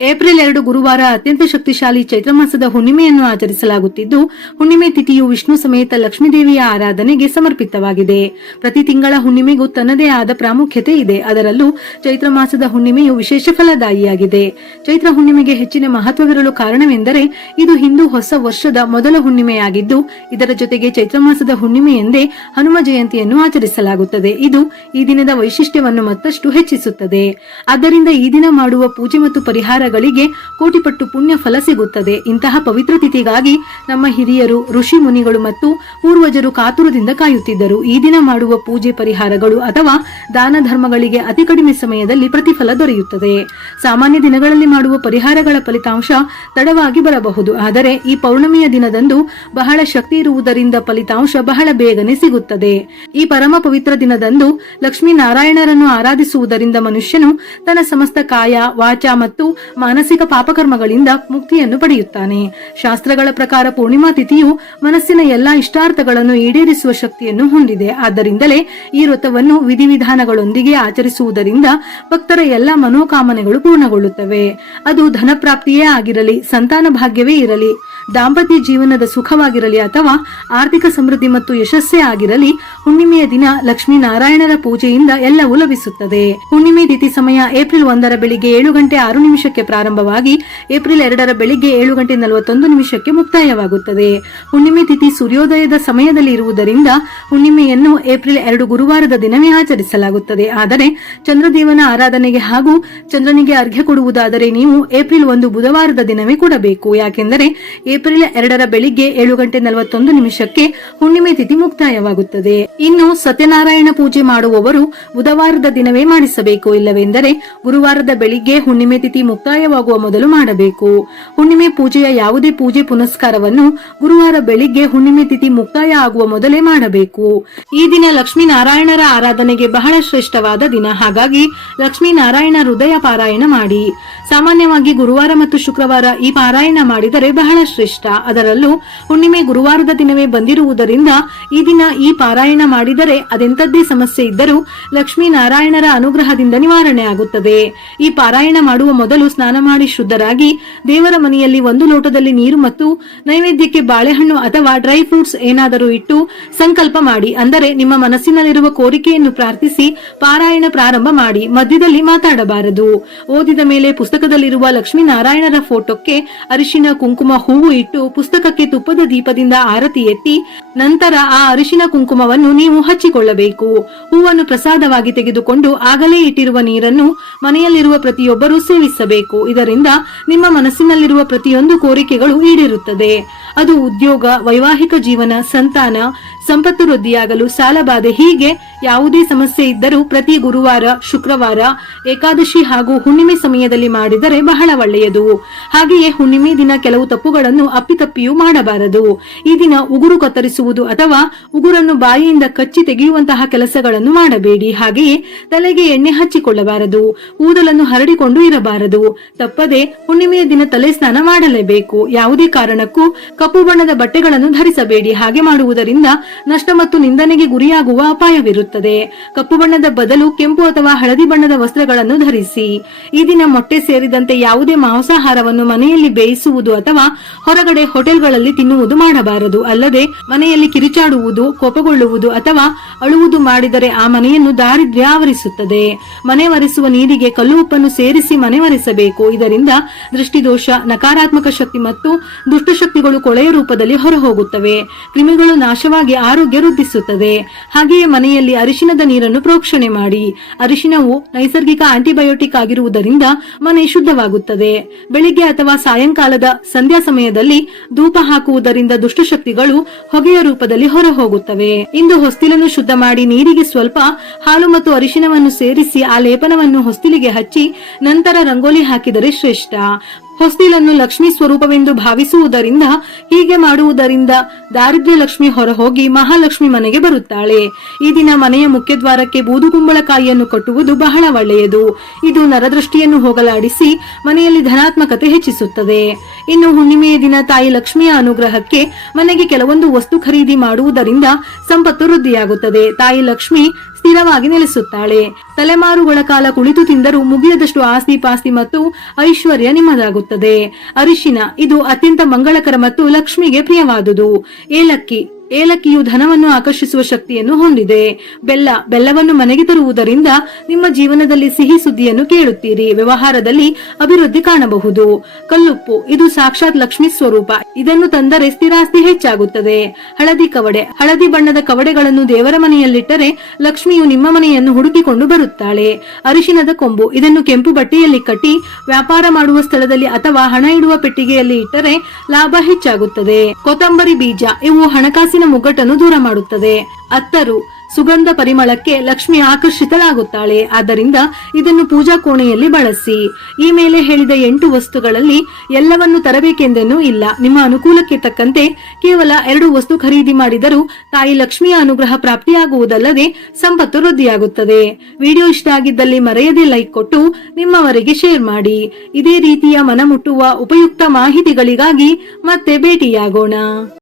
April 2 ಗುರುವಾರ ಅತ್ಯಂತ ಶಕ್ತಿಶಾಲಿ ಚೈತ್ರ ಮಾಸದ ಹುಣ್ಣಿಮೆಯನ್ನು ಆಚರಿಸಲಾಗುತ್ತಿದ್ದು, ಹುಣ್ಣಿಮೆ ತಿಥಿಯು ವಿಷ್ಣು ಸಮೇತ ಲಕ್ಷ್ಮೀದೇವಿಯ ಆರಾಧನೆಗೆ ಸಮರ್ಪಿತವಾಗಿದೆ. ಪ್ರತಿ ತಿಂಗಳ ಹುಣ್ಣಿಮೆಗೂ ತನ್ನದೇ ಆದ ಪ್ರಾಮುಖ್ಯತೆ ಇದೆ. ಅದರಲ್ಲೂ ಚೈತ್ರ ಮಾಸದ ಹುಣ್ಣಿಮೆಯು ವಿಶೇಷ ಫಲದಾಯಿಯಾಗಿದೆ. ಚೈತ್ರ ಹುಣ್ಣಿಮೆಗೆ ಹೆಚ್ಚಿನ ಮಹತ್ವವಿರಲು ಕಾರಣವೆಂದರೆ ಇದು ಹಿಂದೂ ಹೊಸ ವರ್ಷದ ಮೊದಲ ಹುಣ್ಣಿಮೆಯಾಗಿದ್ದು, ಇದರ ಜೊತೆಗೆ ಚೈತ್ರ ಮಾಸದ ಹುಣ್ಣಿಮೆಯೆಂದೇ ಹನುಮ ಜಯಂತಿಯನ್ನು ಆಚರಿಸಲಾಗುತ್ತದೆ. ಇದು ಈ ದಿನದ ವೈಶಿಷ್ಟ್ಯವನ್ನು ಮತ್ತಷ್ಟು ಹೆಚ್ಚಿಸುತ್ತದೆ. ಆದ್ದರಿಂದ ಈ ದಿನ ಮಾಡುವ ಪೂಜೆ ಮತ್ತು ಪರಿಹಾರಗಳಿಗೆ ಕೋಟಿಪಟ್ಟು ಪುಣ್ಯ ಫಲ ಸಿಗುತ್ತದೆ. ಇಂತಹ ಪವಿತ್ರ ತಿಥಿಗಾಗಿ ನಮ್ಮ ಹಿರಿಯರು, ಋಷಿ ಮುನಿಗಳು ಮತ್ತು ಪೂರ್ವಜರು ಕಾತುರದಿಂದ ಕಾಯುತ್ತಿದ್ದರು. ಈ ದಿನ ಮಾಡುವ ಪೂಜೆ ಪರಿಹಾರಗಳು ಅಥವಾ ದಾನ ಧರ್ಮಗಳಿಗೆ ಅತಿ ಕಡಿಮೆ ಸಮಯದಲ್ಲಿ ಪ್ರತಿಫಲ ದೊರೆಯುತ್ತದೆ. ಸಾಮಾನ್ಯ ದಿನಗಳಲ್ಲಿ ಮಾಡುವ ಪರಿಹಾರಗಳ ಫಲಿತಾಂಶ ತಡವಾಗಿ ಬರಬಹುದು. ಆದರೆ ಈ ಪೌರ್ಣಮಿಯ ದಿನದಂದು ಬಹಳ ಶಕ್ತಿ ಇರುವುದರಿಂದ ಫಲಿತಾಂಶ ಬಹಳ ಬೇಗನೆ ಸಿಗುತ್ತದೆ. ಈ ಪರಮ ಪವಿತ್ರ ದಿನದಂದು ಲಕ್ಷ್ಮೀ ನಾರಾಯಣರನ್ನು ಆರಾಧಿಸುವುದರಿಂದ ಮನುಷ್ಯನು ತನ್ನ ಸಮಸ್ತ ಕಾಯ, ವಾಚ ಮತ್ತು ಮಾನಸಿಕ ಪಾಪಕರ್ಮಗಳಿಂದ ಮುಕ್ತಿಯನ್ನು ಪಡೆಯುತ್ತಾನೆ. ಶಾಸ್ತ್ರಗಳ ಪ್ರಕಾರ ಪೂರ್ಣಿಮಾ ತಿಥಿಯು ಮನಸ್ಸಿನ ಎಲ್ಲಾ ಇಷ್ಟಾರ್ಥಗಳನ್ನು ಈಡೇರಿಸುವ ಶಕ್ತಿಯನ್ನು ಹೊಂದಿದೆ. ಆದ್ದರಿಂದಲೇ ಈ ವ್ರತವನ್ನು ವಿಧಿವಿಧಾನಗಳೊಂದಿಗೆ ಆಚರಿಸುವುದರಿಂದ ಭಕ್ತರ ಎಲ್ಲಾ ಮನೋಕಾಮನೆಗಳು ಪೂರ್ಣಗೊಳ್ಳುತ್ತವೆ. ಅದು ಧನ ಪ್ರಾಪ್ತಿಯೇ ಆಗಿರಲಿ, ಸಂತಾನ ಭಾಗ್ಯವೇ ಇರಲಿ, ದಾಂಪತ್ಯ ಜೀವನದ ಸುಖವಾಗಿರಲಿ ಅಥವಾ ಆರ್ಥಿಕ ಸಮೃದ್ಧಿ ಮತ್ತು ಯಶಸ್ಸೇ ಆಗಿರಲಿ, ಹುಣ್ಣಿಮೆಯ ದಿನ ಲಕ್ಷ್ಮೀ ನಾರಾಯಣರ ಪೂಜೆಯಿಂದ ಎಲ್ಲವೂ ಲಭಿಸುತ್ತದೆ. ಹುಣ್ಣಿಮೆ ತಿಥಿ ಸಮಯ ಏಪ್ರಿಲ್ 1 ಬೆಳಿಗ್ಗೆ 7:06 ಪ್ರಾರಂಭವಾಗಿ ಏಪ್ರಿಲ್ 2 ಬೆಳಿಗ್ಗೆ 7:41 ಮುಕ್ತಾಯವಾಗುತ್ತದೆ. ಹುಣ್ಣಿಮೆ ತಿಥಿ ಸೂರ್ಯೋದಯದ ಸಮಯದಲ್ಲಿ ಇರುವುದರಿಂದ ಹುಣ್ಣಿಮೆಯನ್ನು ಏಪ್ರಿಲ್ 2 ಗುರುವಾರದ ದಿನವೇ ಆಚರಿಸಲಾಗುತ್ತದೆ. ಆದರೆ ಚಂದ್ರದೇವನ ಆರಾಧನೆಗೆ ಹಾಗೂ ಚಂದ್ರನಿಗೆ ಅರ್ಘ್ಯ ಕೊಡುವುದಾದರೆ ನೀವು ಏಪ್ರಿಲ್ 1 ಬುಧವಾರದ ದಿನವೇ ಕೊಡಬೇಕು. ಯಾಕೆಂದರೆ ಏಪ್ರಿಲ್ 2 ಬೆಳಿಗ್ಗೆ 7:41 ಹುಣ್ಣಿಮೆ ತಿಥಿ ಮುಕ್ತಾಯವಾಗುತ್ತದೆ. ಇನ್ನು ಸತ್ಯನಾರಾಯಣ ಪೂಜೆ ಮಾಡುವವರು ಬುಧವಾರದ ದಿನವೇ ಮಾಡಿಸಬೇಕು. ಇಲ್ಲವೆಂದರೆ ಗುರುವಾರದ ಬೆಳಿಗ್ಗೆ ಹುಣ್ಣಿಮೆ ತಿಥಿ ಮುಕ್ತಾಯವಾಗುವ ಮೊದಲು ಮಾಡಬೇಕು. ಹುಣ್ಣಿಮೆ ಪೂಜೆಯ ಯಾವುದೇ ಪೂಜೆ ಪುನಸ್ಕಾರವನ್ನು ಗುರುವಾರ ಬೆಳಿಗ್ಗೆ ಹುಣ್ಣಿಮೆ ತಿಥಿ ಮುಕ್ತಾಯ ಆಗುವ ಮೊದಲೇ ಮಾಡಬೇಕು. ಈ ದಿನ ಲಕ್ಷ್ಮೀ ನಾರಾಯಣರ ಆರಾಧನೆಗೆ ಬಹಳ ಶ್ರೇಷ್ಠವಾದ ದಿನ. ಹಾಗಾಗಿ ಲಕ್ಷ್ಮೀ ನಾರಾಯಣ ಹೃದಯ ಪಾರಾಯಣ ಮಾಡಿ. ಸಾಮಾನ್ಯವಾಗಿ ಗುರುವಾರ ಮತ್ತು ಶುಕ್ರವಾರ ಈ ಪಾರಾಯಣ ಮಾಡಿದರೆ ಬಹಳ ಶ್ರೇಷ್ಠ. ಅದರಲ್ಲೂ ಹುಣ್ಣಿಮೆ ಗುರುವಾರದ ದಿನವೇ ಬಂದಿರುವುದರಿಂದ ಈ ದಿನ ಈ ಪಾರಾಯಣ ಮಾಡಿದರೆ ಅದೆಂತದ್ದೇ ಸಮಸ್ಯೆ ಇದ್ದರೂ ಲಕ್ಷ್ಮೀ ನಾರಾಯಣರ ಅನುಗ್ರಹದಿಂದ ನಿವಾರಣೆ ಆಗುತ್ತದೆ. ಈ ಪಾರಾಯಣ ಮಾಡುವ ಮೊದಲು ಸ್ನಾನ ಮಾಡಿ ಶುದ್ಧರಾಗಿ ದೇವರ ಮನೆಯಲ್ಲಿ 1 ಲೋಟದಲ್ಲಿ ನೀರು ಮತ್ತು ನೈವೇದ್ಯಕ್ಕೆ ಬಾಳೆಹಣ್ಣು ಅಥವಾ ಡ್ರೈ ಫ್ರೂಟ್ಸ್ ಏನಾದರೂ ಇಟ್ಟು ಸಂಕಲ್ಪ ಮಾಡಿ. ಅಂದರೆ ನಿಮ್ಮ ಮನಸ್ಸಿನಲ್ಲಿರುವ ಕೋರಿಕೆಯನ್ನು ಪ್ರಾರ್ಥಿಸಿ ಪಾರಾಯಣ ಪ್ರಾರಂಭ ಮಾಡಿ. ಮಧ್ಯದಲ್ಲಿ ಮಾತಾಡಬಾರದು. ಓದಿದ ಮೇಲೆ ಪುಸ್ತಕದಲ್ಲಿರುವ ಲಕ್ಷ್ಮೀ ನಾರಾಯಣರ ಫೋಟೋಕ್ಕೆ ಅರಿಶಿನ, ಕುಂಕುಮ, ಹೂವು ಇಟ್ಟು ಪುಸ್ತಕಕ್ಕೆ ತುಪ್ಪದ ದೀಪದಿಂದ ಆರತಿ ಎತ್ತಿ ನಂತರ ಆ ಅರಿಶಿನ ಕುಂಕುಮವನ್ನು ನೀವು ಹಚ್ಚಿಕೊಳ್ಳಬೇಕು. ಹೂವನ್ನು ಪ್ರಸಾದವಾಗಿ ತೆಗೆದುಕೊಂಡು ಆಗಲೇ ಇಟ್ಟಿರುವ ನೀರನ್ನು ಮನೆಯಲ್ಲಿರುವ ಪ್ರತಿಯೊಬ್ಬರೂ ಸೇವಿಸಬೇಕು. ಇದರಿಂದ ನಿಮ್ಮ ಮನಸ್ಸಿನಲ್ಲಿರುವ ಪ್ರತಿಯೊಂದು ಕೋರಿಕೆಗಳು ಈಡೇರುತ್ತದೆ. ಅದು ಉದ್ಯೋಗ, ವೈವಾಹಿಕ ಜೀವನ, ಸಂತಾನ, ಸಂಪತ್ತು ವೃದ್ಧಿಯಾಗಲು, ಸಾಲಬಾಧೆ, ಹೀಗೆ ಯಾವುದೇ ಸಮಸ್ಯೆ ಇದ್ದರೂ ಪ್ರತಿ ಗುರುವಾರ, ಶುಕ್ರವಾರ, ಏಕಾದಶಿ ಹಾಗೂ ಹುಣ್ಣಿಮೆ ಸಮಯದಲ್ಲಿ ಮಾಡಿದರೆ ಬಹಳ ಒಳ್ಳೆಯದು. ಹಾಗೆಯೇ ಹುಣ್ಣಿಮೆ ದಿನ ಕೆಲವು ತಪ್ಪುಗಳನ್ನು ಅಪ್ಪಿತಪ್ಪಿಯೂ ಮಾಡಬಾರದು. ಈ ದಿನ ಉಗುರು ಕತ್ತರಿಸುವುದು ಅಥವಾ ಉಗುರನ್ನು ಬಾಯಿಯಿಂದ ಕಚ್ಚಿ ತೆಗೆಯುವಂತಹ ಕೆಲಸಗಳನ್ನು ಮಾಡಬೇಡಿ. ಹಾಗೆಯೇ ತಲೆಗೆ ಎಣ್ಣೆ ಹಚ್ಚಿಕೊಳ್ಳಬಾರದು. ಕೂದಲನ್ನು ಹರಡಿಕೊಂಡು ಇರಬಾರದು. ತಪ್ಪದೆ ಹುಣ್ಣಿಮೆಯ ದಿನ ತಲೆ ಸ್ನಾನ ಮಾಡಲೇಬೇಕು. ಯಾವುದೇ ಕಾರಣಕ್ಕೂ ಕಪ್ಪು ಬಣ್ಣದ ಬಟ್ಟೆಗಳನ್ನು ಧರಿಸಬೇಡಿ. ಹಾಗೆ ಮಾಡುವುದರಿಂದ ನಷ್ಟ ಮತ್ತು ನಿಂದನೆಗೆ ಗುರಿಯಾಗುವ ಅಪಾಯವಿರುತ್ತದೆ. ಕಪ್ಪು ಬಣ್ಣದ ಬದಲು ಕೆಂಪು ಅಥವಾ ಹಳದಿ ಬಣ್ಣದ ವಸ್ತ್ರಗಳನ್ನು ಧರಿಸಿ. ಈ ದಿನ ಮೊಟ್ಟೆ ಸೇರಿದಂತೆ ಯಾವುದೇ ಮಾಂಸಾಹಾರವನ್ನು ಮನೆಯಲ್ಲಿ ಬೇಯಿಸುವುದು ಅಥವಾ ಹೊರಗಡೆ ಹೋಟೆಲ್ಗಳಲ್ಲಿ ತಿನ್ನುವುದು ಮಾಡಬಾರದು. ಅಲ್ಲದೆ ಮನೆಯಲ್ಲಿ ಕಿರಿಚಾಡುವುದು, ಕೋಪಗೊಳ್ಳುವುದು ಅಥವಾ ಅಳುವುದು ಮಾಡಿದರೆ ಆ ಮನೆಯನ್ನು ದಾರಿದ್ರ್ಯ ಆವರಿಸುತ್ತದೆ. ಮನೆ ಒರೆಸುವ ನೀರಿಗೆ ಕಲ್ಲು ಉಪ್ಪನ್ನು ಸೇರಿಸಿ ಮನೆ ಒರೆಸಬೇಕು. ಇದರಿಂದ ದೃಷ್ಟಿದೋಷ, ನಕಾರಾತ್ಮಕ ಶಕ್ತಿ ಮತ್ತು ದುಷ್ಟಶಕ್ತಿಗಳು ಕೊಳೆಯ ರೂಪದಲ್ಲಿ ಹೊರಹೋಗುತ್ತವೆ. ಕ್ರಿಮಿಗಳು ನಾಶವಾಗಿ ಆರೋಗ್ಯ ವೃದ್ಧಿಸುತ್ತದೆ. ಹಾಗೆಯೇ ಮನೆಯಲ್ಲಿ ಅರಿಶಿನದ ನೀರನ್ನು ಪ್ರೋಕ್ಷಣೆ ಮಾಡಿ. ಅರಿಶಿನವು ನೈಸರ್ಗಿಕ ಆಂಟಿಬಯೋಟಿಕ್ ಆಗಿರುವುದರಿಂದ ಮನೆ ಶುದ್ಧವಾಗುತ್ತದೆ. ಬೆಳಿಗ್ಗೆ ಅಥವಾ ಸಾಯಂಕಾಲದ ಸಂಧ್ಯಾ ಸಮಯದಲ್ಲಿ ಧೂಪ ಹಾಕುವುದರಿಂದ ದುಷ್ಟಶಕ್ತಿಗಳು ಹೊಗೆಯ ರೂಪದಲ್ಲಿ ಹೊರಹೋಗುತ್ತವೆ. ಇಂದು ಹೊಸ್ತಿಲನ್ನು ಶುದ್ಧ ಮಾಡಿ ನೀರಿಗೆ ಸ್ವಲ್ಪ ಹಾಲು ಮತ್ತು ಅರಿಶಿನವನ್ನು ಸೇರಿಸಿ ಆ ಲೇಪನವನ್ನು ಹೊಸ್ತಿಲಿಗೆ ಹಚ್ಚಿ ನಂತರ ರಂಗೋಲಿ ಹಾಕಿದರೆ ಶ್ರೇಷ್ಠ. ಹೊಸ್ತಿಲನ್ನು ಲಕ್ಷ್ಮೀ ಸ್ವರೂಪವೆಂದು ಭಾವಿಸುವುದರಿಂದ ಹೀಗೆ ಮಾಡುವುದರಿಂದ ದಾರಿದ್ರ್ಯ ಲಕ್ಷ್ಮಿ ಹೊರಹೋಗಿ ಮಹಾಲಕ್ಷ್ಮಿ ಮನೆಗೆ ಬರುತ್ತಾಳೆ. ಈ ದಿನ ಮನೆಯ ಮುಖ್ಯದ್ವಾರಕ್ಕೆ ಬೂದುಗುಂಬಳಕಾಯಿಯನ್ನು ಕಟ್ಟುವುದು ಬಹಳ ಒಳ್ಳೆಯದು. ಇದು ನರದೃಷ್ಟಿಯನ್ನು ಹೋಗಲಾಡಿಸಿ ಮನೆಯಲ್ಲಿ ಧನಾತ್ಮಕತೆ ಹೆಚ್ಚಿಸುತ್ತದೆ. ಇನ್ನು ಹುಣ್ಣಿಮೆಯ ದಿನ ತಾಯಿ ಲಕ್ಷ್ಮಿಯ ಅನುಗ್ರಹಕ್ಕೆ ಮನೆಗೆ ಕೆಲವೊಂದು ವಸ್ತು ಖರೀದಿ ಮಾಡುವುದರಿಂದ ಸಂಪತ್ತು ವೃದ್ಧಿಯಾಗುತ್ತದೆ. ತಾಯಿ ಲಕ್ಷ್ಮಿ ಸ್ಥಿರವಾಗಿ ನೆಲೆಸುತ್ತಾಳೆ. ತಲೆಮಾರುಗಳ ಕಾಲ ಕುಳಿತು ತಿಂದರೂ ಮುಗಿಯದಷ್ಟು ಆಸ್ತಿ ಪಾಸ್ತಿ ಮತ್ತು ಐಶ್ವರ್ಯ ನಿಮ್ಮದಾಗುತ್ತದೆ. ಅರಿಶಿನ ಇದು ಅತ್ಯಂತ ಮಂಗಳಕರ ಮತ್ತು ಲಕ್ಷ್ಮಿಗೆ ಪ್ರಿಯವಾದುದು. ಏಲಕ್ಕಿಯು ಧನವನ್ನು ಆಕರ್ಷಿಸುವ ಶಕ್ತಿಯನ್ನು ಹೊಂದಿದೆ. ಬೆಲ್ಲವನ್ನು ಮನೆಗೆ ತರುವುದರಿಂದ ನಿಮ್ಮ ಜೀವನದಲ್ಲಿ ಸಿಹಿ ಸುದ್ದಿಯನ್ನು ಕೇಳುತ್ತೀರಿ. ವ್ಯವಹಾರದಲ್ಲಿ ಅಭಿವೃದ್ಧಿ ಕಾಣಬಹುದು. ಕಲ್ಲುಪ್ಪು ಇದು ಸಾಕ್ಷಾತ್ ಲಕ್ಷ್ಮಿ ಸ್ವರೂಪ. ಇದನ್ನು ತಂದರೆ ಸ್ಥಿರಾಸ್ತಿ ಹೆಚ್ಚಾಗುತ್ತದೆ. ಹಳದಿ ಬಣ್ಣದ ಕವಡೆಗಳನ್ನು ದೇವರ ಮನೆಯಲ್ಲಿಟ್ಟರೆ ಲಕ್ಷ್ಮಿಯು ನಿಮ್ಮ ಮನೆಯನ್ನು ಹುಡುಕಿಕೊಂಡು ಬರುತ್ತಾಳೆ. ಅರಿಶಿನದ ಕೊಂಬು ಇದನ್ನು ಕೆಂಪು ಬಟ್ಟೆಯಲ್ಲಿ ಕಟ್ಟಿ ವ್ಯಾಪಾರ ಮಾಡುವ ಸ್ಥಳದಲ್ಲಿ ಅಥವಾ ಹಣ ಇಡುವ ಪೆಟ್ಟಿಗೆಯಲ್ಲಿ ಇಟ್ಟರೆ ಲಾಭ ಹೆಚ್ಚಾಗುತ್ತದೆ. ಕೊತ್ತಂಬರಿ ಬೀಜ ಇವು ಹಣಕಾಸಿನ ಮುಗ್ಗಟ್ಟನ್ನು ದೂರ ಮಾಡುತ್ತದೆ. ಅತ್ತರು ಸುಗಂಧ ಪರಿಮಳಕ್ಕೆ ಲಕ್ಷ್ಮಿ ಆಕರ್ಷಿತಳಾಗುತ್ತಾಳೆ. ಆದ್ದರಿಂದ ಇದನ್ನು ಪೂಜಾ ಕೋಣೆಯಲ್ಲಿ ಬಳಸಿ. ಈ ಮೇಲೆ ಹೇಳಿದ 8 ವಸ್ತುಗಳಲ್ಲಿ ಎಲ್ಲವನ್ನು ತರಬೇಕೆಂದೇನೂ ಇಲ್ಲ. ನಿಮ್ಮ ಅನುಕೂಲಕ್ಕೆ ತಕ್ಕಂತೆ ಕೇವಲ 2 ವಸ್ತು ಖರೀದಿ ಮಾಡಿದರೂ ತಾಯಿ ಲಕ್ಷ್ಮಿಯ ಅನುಗ್ರಹ ಪ್ರಾಪ್ತಿಯಾಗುವುದಲ್ಲದೆ ಸಂಪತ್ತು ವೃದ್ಧಿಯಾಗುತ್ತದೆ. ವಿಡಿಯೋ ಇಷ್ಟ ಆಗಿದ್ದಲ್ಲಿ ಮರೆಯದೆ ಲೈಕ್ ಕೊಟ್ಟು ನಿಮ್ಮವರಿಗೆ ಶೇರ್ ಮಾಡಿ. ಇದೇ ರೀತಿಯ ಮನಮುಟ್ಟುವ ಉಪಯುಕ್ತ ಮಾಹಿತಿಗಳಿಗಾಗಿ ಮತ್ತೆ ಭೇಟಿಯಾಗೋಣ.